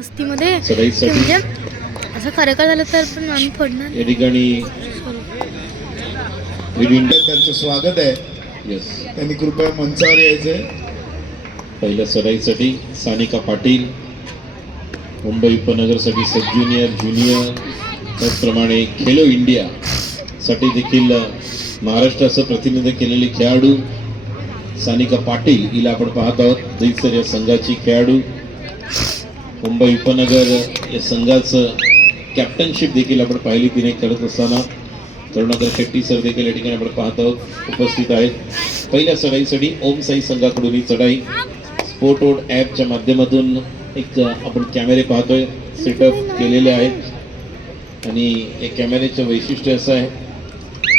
मस्तीमध्ये म्हणजे असं खरं का झालं तर पण आम्ही फोडणार या ठिकाणी त्यांचं स्वागत आहे. यस, त्यांनी कृपया मंचावर यायचंय. पहिल्या सराईसाठी सानिका पाटील, मुंबई उपनगरसाठी सब ज्युनियर ज्युनियर, त्याचप्रमाणे खेलो इंडिया साठी देखील महाराष्ट्राचं प्रतिनिधित्व केलेली खेळाडू सानिका पाटील हिला आपण पाहत आहोत. दहीसर या संघाची खेळाडू, मुंबई उपनगर या संघाचं कॅप्टनशिप देखील आपण पाहिली तिने करत असताना. करुणाकर शेट्टी सर देखील या ठिकाणी आपण पाहत आहोत उपस्थित आहेत. पहिल्या चढाईसाठी ओम साई संघाकडून ही चढाई स्पोर्ट रोड ॲपच्या माध्यमातून एक आपण कॅमेरे पाहतोय सेटअप केलेले आहेत आणि या कॅमेऱ्याचं वैशिष्ट्य असं आहे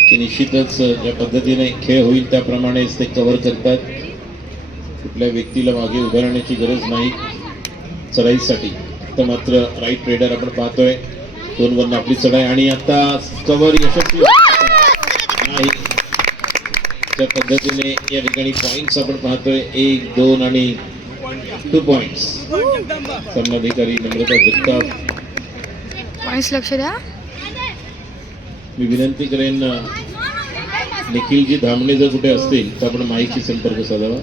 की निश्चितच ज्या पद्धतीने खेळ होईल त्याप्रमाणेच ते कव्हर करतात. कुठल्या व्यक्तीला मागे उभं राहण्याची गरज नाही चढाईसाठी. तर मात्र राईट रेडर आपण पाहतोय 2 वरनं आपली चढाई आणि आता कव्हर यशस्वी नाही. त्या पद्धतीने या ठिकाणी पॉइंट्स आपण पाहतोय 1, 2 आणि 2 पॉइंट्स. सामनाधिकारी नम्रता जगताप. पॉइंट्स लक्ष द्या. मी विनंती करेन निखिलजी धामणे जर कुठे असतील तर आपण माईकशी संपर्क साधावा.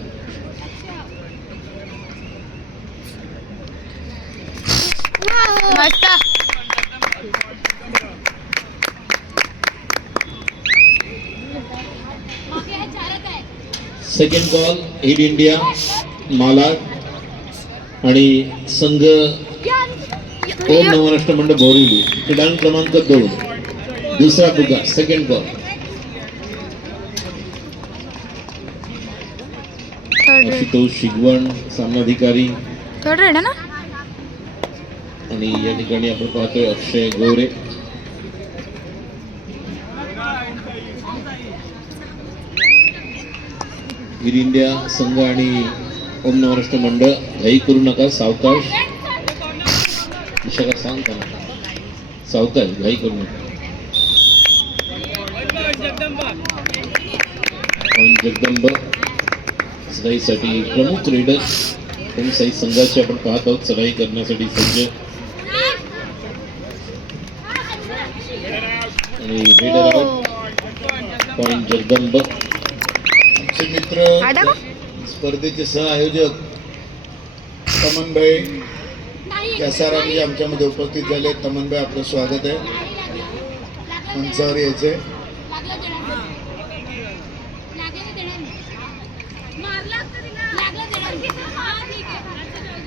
Second call hit India Malad आणि संघ ओम नवराष्ट्र मंडळ बोरिवली क्रीडांगण क्रमांक 2 दुसरा पुकार. सेकंड कॉल आशुतोष शिगवण सामनाधिकारी थर्ड रेड ना. आणि या ठिकाणी आपण पाहतोय अक्षय गोरे. हिट इंडिया संघ आणि ओम नवराष्ट्र मंडळ घाई करू नका, सावकाश. दिशा सांगता सावकाश, घाई करू नका. जगदंब चढाईसाठी प्रमुख रेडर ओम साई संघाची आपण पाहत आहोत चढाई करण्यासाठी सज्ज. आणि रेडर आउट पॉइंट जगदंब. आमचे मित्र स्पर्धेचे सहआयोजक तमनभाई कॅसारामजी आमच्यामध्ये उपस्थित झाले. तमनभाई आपलं स्वागत आहे. मंचावर यायचंय.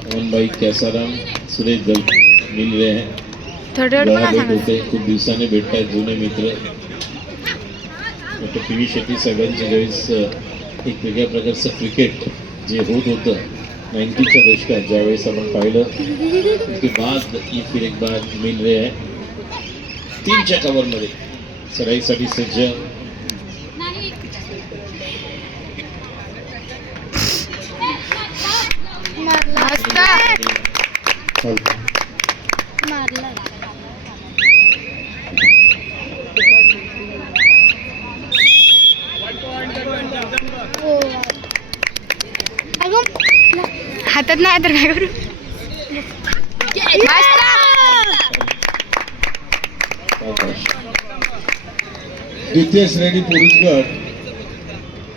तमनभाई कॅसाराम, सुरेश दल मिल रहे हैं. थर्ड रेड पण भेट होते, खूप दिवसाने भेटतायत जुने मित्र. डॉक्टर पी व्ही शेट्टी साहेबांच्या वेळेस एक वेगळ्या प्रकारचं क्रिकेट जे होत होतं 90च्या दशकात ज्यावेळेस आपण पाहिलं उसके बाद ये फिर एक बार मिल रहे हैं. 3च्या कव्हरमध्ये चढाईसाठी सज्ज. हातात नाही तर काय करू. द्वितीय श्रेणी पुरुष गट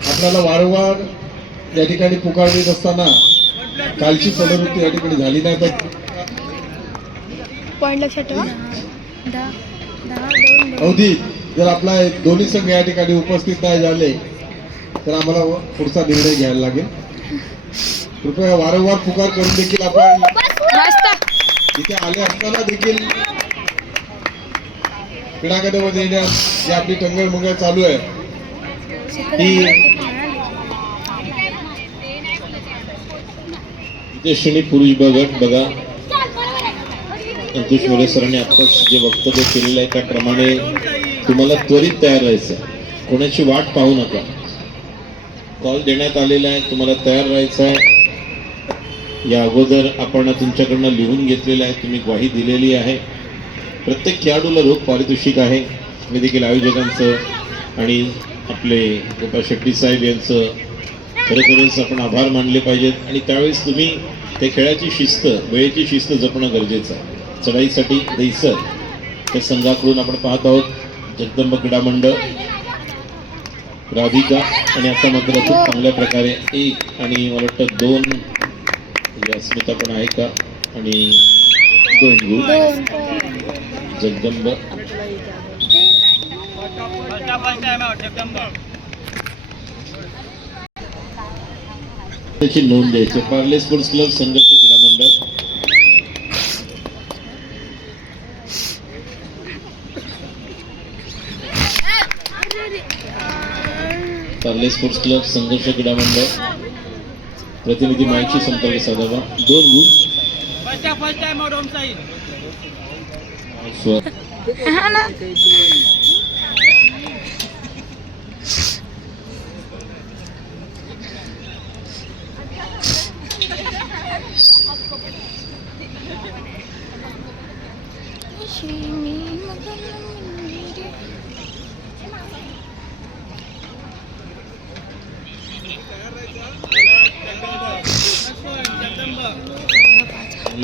आपल्याला वारंवार या ठिकाणी पुकार देत असताना कालची पुनरावृत्ती या ठिकाणी झाली नाही. तर पॉइंट लक्षात ठेवा. अवधी जर आपला दोन्ही संघ या ठिकाणी उपस्थित नाही झाले तर आम्हाला पुढचा निर्णय घ्यायला लागेल. कृपया वारंवार पुकार करून देखील आपण इथे आले असताना देखील क्रीडांगणामध्ये येण्यास जी आपली टंगळमंगळ चालू आहे द्वितीय श्रेणी पुरुष गट बघा. अंकुश मोरे सरांनी आत्ताच जे वक्तव्य केलेलं आहे त्याप्रमाणे तुम्हाला त्वरित तयार राहायचं. कोणाची वाट पाहू नका. कॉल देण्यात आलेला आहे, तुम्हाला तयार राहायचं आहे. या अगोदर आपण तुमच्याकडनं लिहून घेतलेलं आहे, तुम्ही ग्वाही दिलेली आहे. प्रत्येक खेळाडूला रोख पारितोषिक आहे. मी देखील आयोजकांचं आणि आपले गोपाळ शेट्टी साहेब यांचं खरोखरच आपण आभार मानले पाहिजेत. आणि त्यावेळेस तुम्ही ते खेळाची शिस्त, वेळेची शिस्त जपणं गरजेचं आहे. चढाईसाठी दैसर त्या संघाकडून आपण पाहत आहोत जगदंब क्रीडा मंडळ, राधिका आणि आता मात्र खूप चांगल्या प्रकारे 1 आणि मला वाटतं 2 अस्मिता पण आहे का आणि 2 गुण जगदंब. त्याची नोंद द्यायची. पार्ले स्पोर्ट्स क्लब संघर्ष क्रीडा मंडळ, पार्ले स्पोर्ट्स क्लब संघर्ष क्रीडा मंडळ प्रतिनिधी माहिती संपर्क साधावा. 2 गुण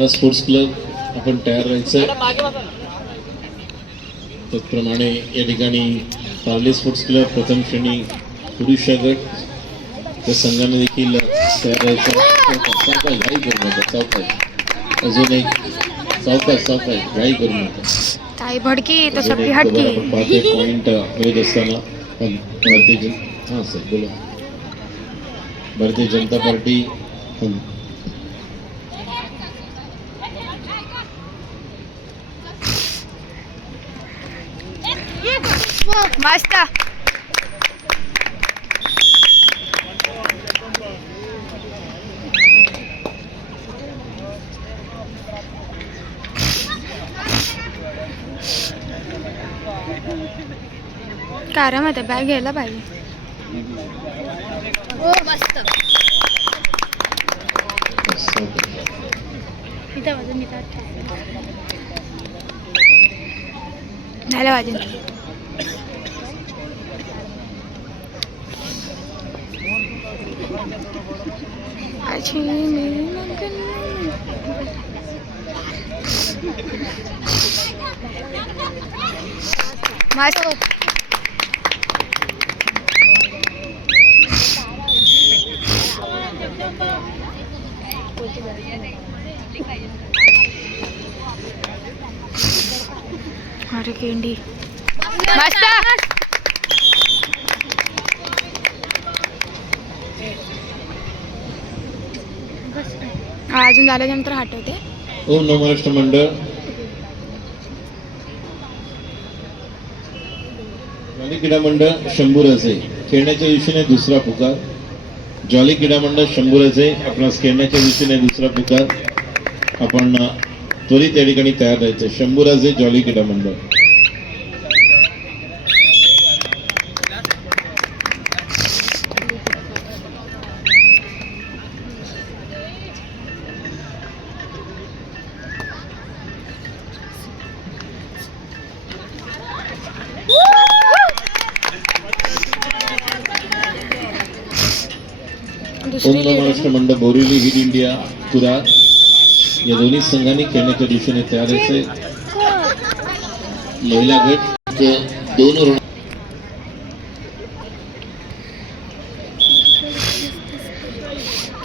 स्पोर्ट्स क्लब आपण तयार राहायचं. त्याचप्रमाणे या ठिकाणी पार्ले स्पोर्ट्स क्लब प्रथम श्रेणी पुरुष गट त्या संघाने देखील तयार राहायचं. सावकाश घाई करू नका, सावकाश अजून एक सावकाश घाई करू नका. काय भडकी तर अजून सगळी एक हटकी. आपण पाहतोय पॉईंट मिळत असताना हां सर बोला. भारतीय जनता पार्टी मस्त. कारण आहे बॅग घ्यायला पाहिजे. हो मस्त. इथं वाजून झालं वाजून. मस्त. अरे केंडी मस्त. अजून झाल्यानंतर हटवते. ओम नमो महाराष्ट्र मंडळ, जॉली क्रीडा मंडळ शंभूराजे खेळण्याच्या दिवशीने दुसरा पुकार. जॉली क्रीडा मंडळ शंभूराजे आपणास खेळण्याच्या दिवशीने दुसरा पुकार. आपण त्वरित या ठिकाणी तयार राहायचं. शंभूराजे जॉली क्रीडा मंडळ. ओम नमो महाराष्ट्र मंडळ बोरिवली, हिट इंडिया कुरार या दोन्ही संघांनी खेळण्याच्या दिशेने तयार असेल. महिला गट 2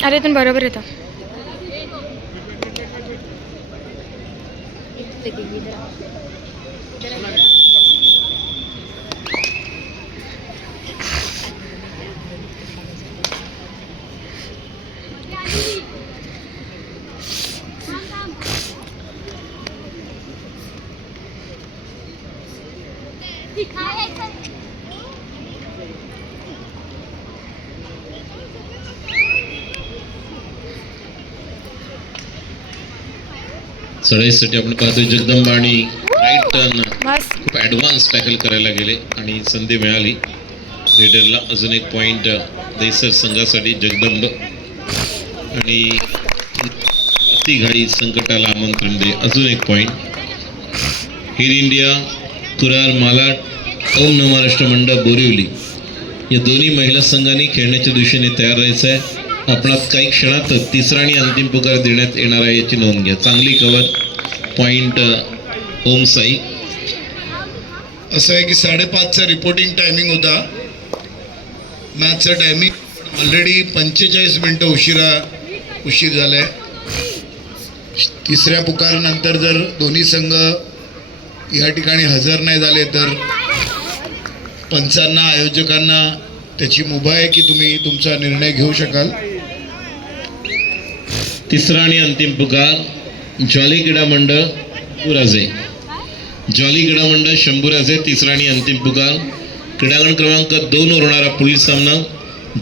अरे तुम्ही बरोबर येतं. चढाईसाठी आपण पाहतोय जगदंबा आणि राईट टर्न मस्त. खूप ॲडव्हान्स टॅकल करायला गेले आणि संधी मिळाली. रेडरला अजून एक पॉईंट दैसर संघासाठी. जगदंब आणि अति घाई संकटाला आमंत्रण दे अजून एक point. Hit India Kurar Malad, Om Namo Maharashtra Mandal Borivali या दोन्ही महिला संघांनी खेळण्याच्या दिशेने तयार राहायचं आहे. आपणास काही क्षणात तिसरा आणि अंतिम पुकार देण्यात येणार आहे याची नोंद घ्या. चांगली कव्हर पॉइंट ओम साई. असं आहे की 5:30चा रिपोर्टिंग टायमिंग होता. मॅचचं टायमिंग ऑलरेडी 45 मिनटं उशीर झाला आहे. तिसऱ्या पुकारानंतर जर दोन्ही संघ या ठिकाणी हजर नाही झाले तर पंचांना आयोजकांना त्याची मुभा आहे की तुम्ही तुमचा निर्णय घेऊ शकाल. तिसरा आणि अंतिम पुकार जॉली क्रीडा मंडळ शंभूराजे. जॉली क्रीडा मंडळ शंभूराजे तिसरा आणि अंतिम पुकार. क्रीडांगण क्रमांक 2 वर होणारा पुढील सामना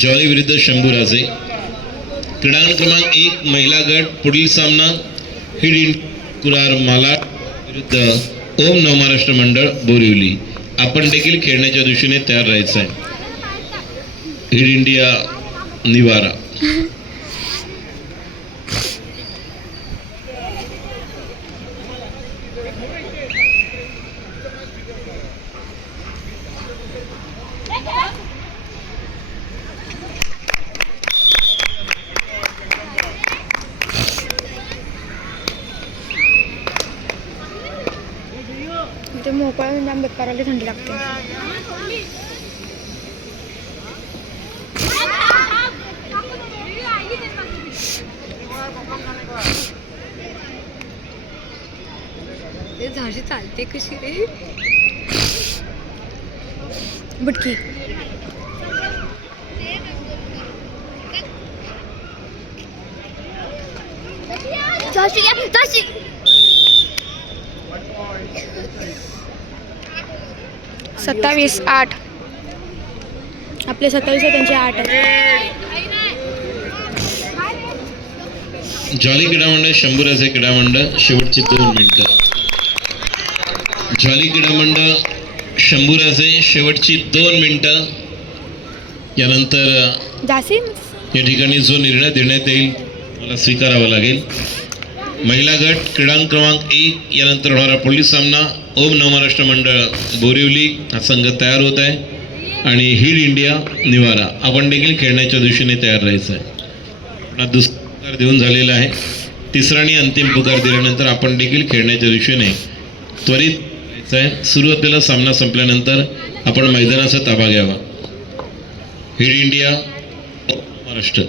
जॉली विरुद्ध शंभूराजे. क्रीडांगण क्रमांक 1 महिला गट पुढील सामना हिड कुरार माला विरुद्ध ओम नवमहाराष्ट्र मंडळ बोरिवली. आपण देखील खेळण्याच्या दृष्टीने तयार राहायचं आहे. हिड इंडिया निवारा. ते मोकळा म्हणजे आंबेडकराला थंडी लागते. ते झाशी चालते कशी रे बुटकी. झाशी 27-8 आपले 27 आहे त्यांचे 8 आहे. जॉली क्रीडा मंडळ शंभूराजे क्रीडा मंडळ शेवटची 2 मिनिटं. जॉली क्रीडा मंडळ शंभूराजे शेवटची 2 मिनिटं. यानंतर झाशी या ठिकाणी जो निर्णय देण्यात येईल मला स्वीकारावा लागेल. महिला गट क्रीडांगण क्रमांक 1 यानंतर होणारा पुढील सामना ओम नवमहाराष्ट्र मंडळ बोरिवली हा संघ तयार होत आहे आणि हिड इंडिया निवारा. आपण देखील खेळण्याच्या दृष्टीने तयार राहायचं आहे. दुसरा पुकार देऊन झालेला आहे. तिसरा आणि अंतिम पुकार दिल्यानंतर आपण देखील खेळण्याच्या दृष्टीने त्वरित राहायचं आहे. सुरू असलेला सामना संपल्यानंतर आपण मैदानाचा ताबा घ्यावा. हिड India Maharashtra.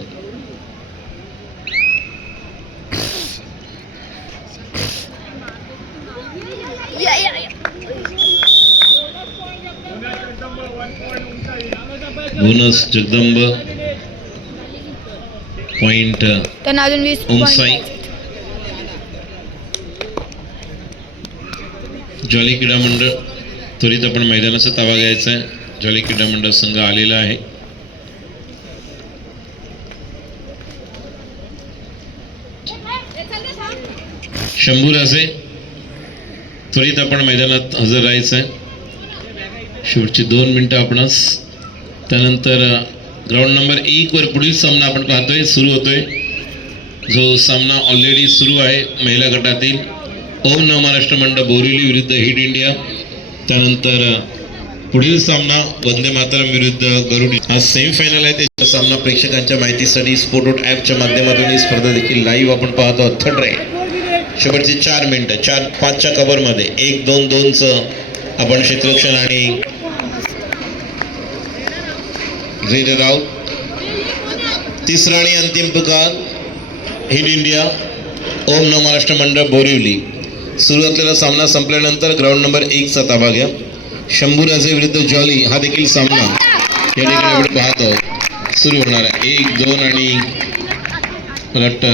Bonus Jagdamb point त्यांना अजून 20 ओम साई. जॉली क्रीडा मंडळ त्वरित आपण मैदानाचा ताबा घ्यायचा आहे. जॉली क्रीडा मंडळ संघ आलेला आहे. शंभूराजे त्वरित आपण मैदानात हजर राहायचं आहे. शेवटची 2 मिनिटं आपणास. त्यानंतर ग्राउंड नंबर 1 वर पुढील सामना आपण पाहतोय सुरू होतोय. जो सामना ऑलरेडी सुरू आहे महिला गटातील ओम नवमहाराष्ट्र मंडळ बोरिवली विरुद्ध हिड इंडिया. त्यानंतर पुढील सामना वंदे मातरम विरुद्ध गरुड. हा सेमीफायनल आहे. त्याचा सामना प्रेक्षकांच्या माहितीसाठी स्पोर्ट ॲपच्या माध्यमातून ही स्पर्धा देखील लाईव्ह आपण पाहतो. थर्ड राईड शेवटची 4 मिनिटं 4-5च्या कव्हरमध्ये 1-2-2चं आपण क्षेत्ररक्षण आणि रेडर आउट. तिसरा आणि अंतिम पुकार हिड इंडिया ओम नवमहाराष्ट्र मंडळ बोरिवली. सुरू असलेला सामना संपल्यानंतर ग्राउंड नंबर 1चा ताबा घ्या. शंभूराजे विरुद्ध जॉली हा देखील सामना या ठिकाणी आपण पाहतो सुरू होणार आहे. 1-2 आणि रट्ट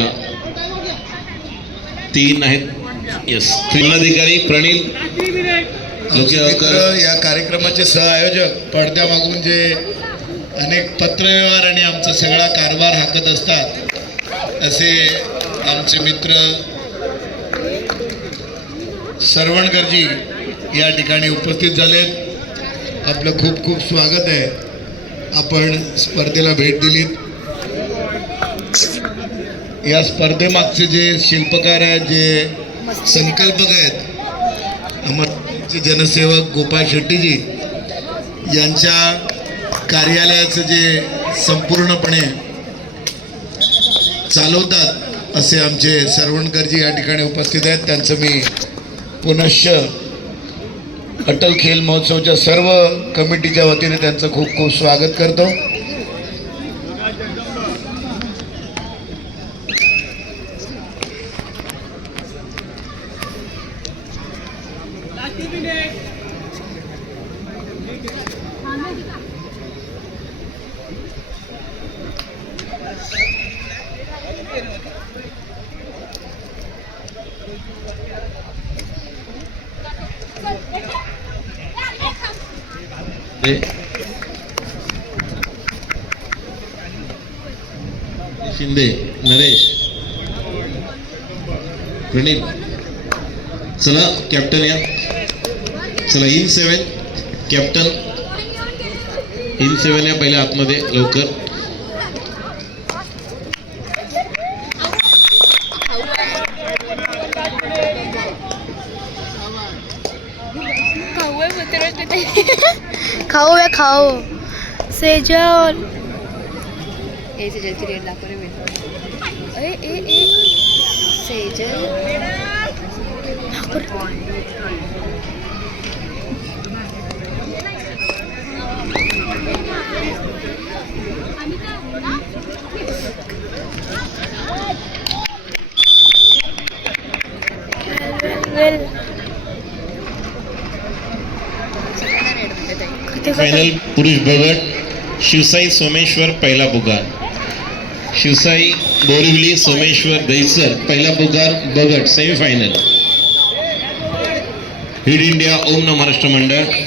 3 आहेत. यस. जिल्हाधिकारी प्रणील मित्र या कार्यक्रमाचे सहआयोजक पडद्यामागून जे अनेक पत्रव्यवहार आणि आमचा सगळा कारभार हाकत असतात असे आमचे मित्र सरवणकरजी या ठिकाणी उपस्थित झालेत. आपलं खूप खूप स्वागत आहे. आपण स्पर्धेला भेट दिलीत. या स्पर्धेमागचे जे शिल्पकार आहेत जे संकल्पक आहेत अमरचे जनसेवक गोपाळ शेट्टीजी यांच्या कार्यालयाचं जे संपूर्णपणे चालवतात असे आमचे सरवणकरजी या ठिकाणी उपस्थित आहेत. त्यांचं मी पुनश्च अटल खेल महोत्सवच्या सर्व कमिटीच्या वतीने त्यांचं खूप खूप स्वागत करतो. शिंदे, नरेश, प्रणीत, चला कॅप्टन या, चला इन 7 कॅप्टन इन 7 या पहिल्या आतमध्ये लवकर. खाओ या खाओ सेजल सेजलची रेट दाखव रे सेजल फायनल पुरुष बगट शिवसाई सोमेश्वर पहिला पुकार, शिवसाई बोरिवली सोमेश्वर दहिसर पहिला पुकार बगट सेमीफायनल. हिड इंडिया ओम नमः महाराष्ट्र मंडळ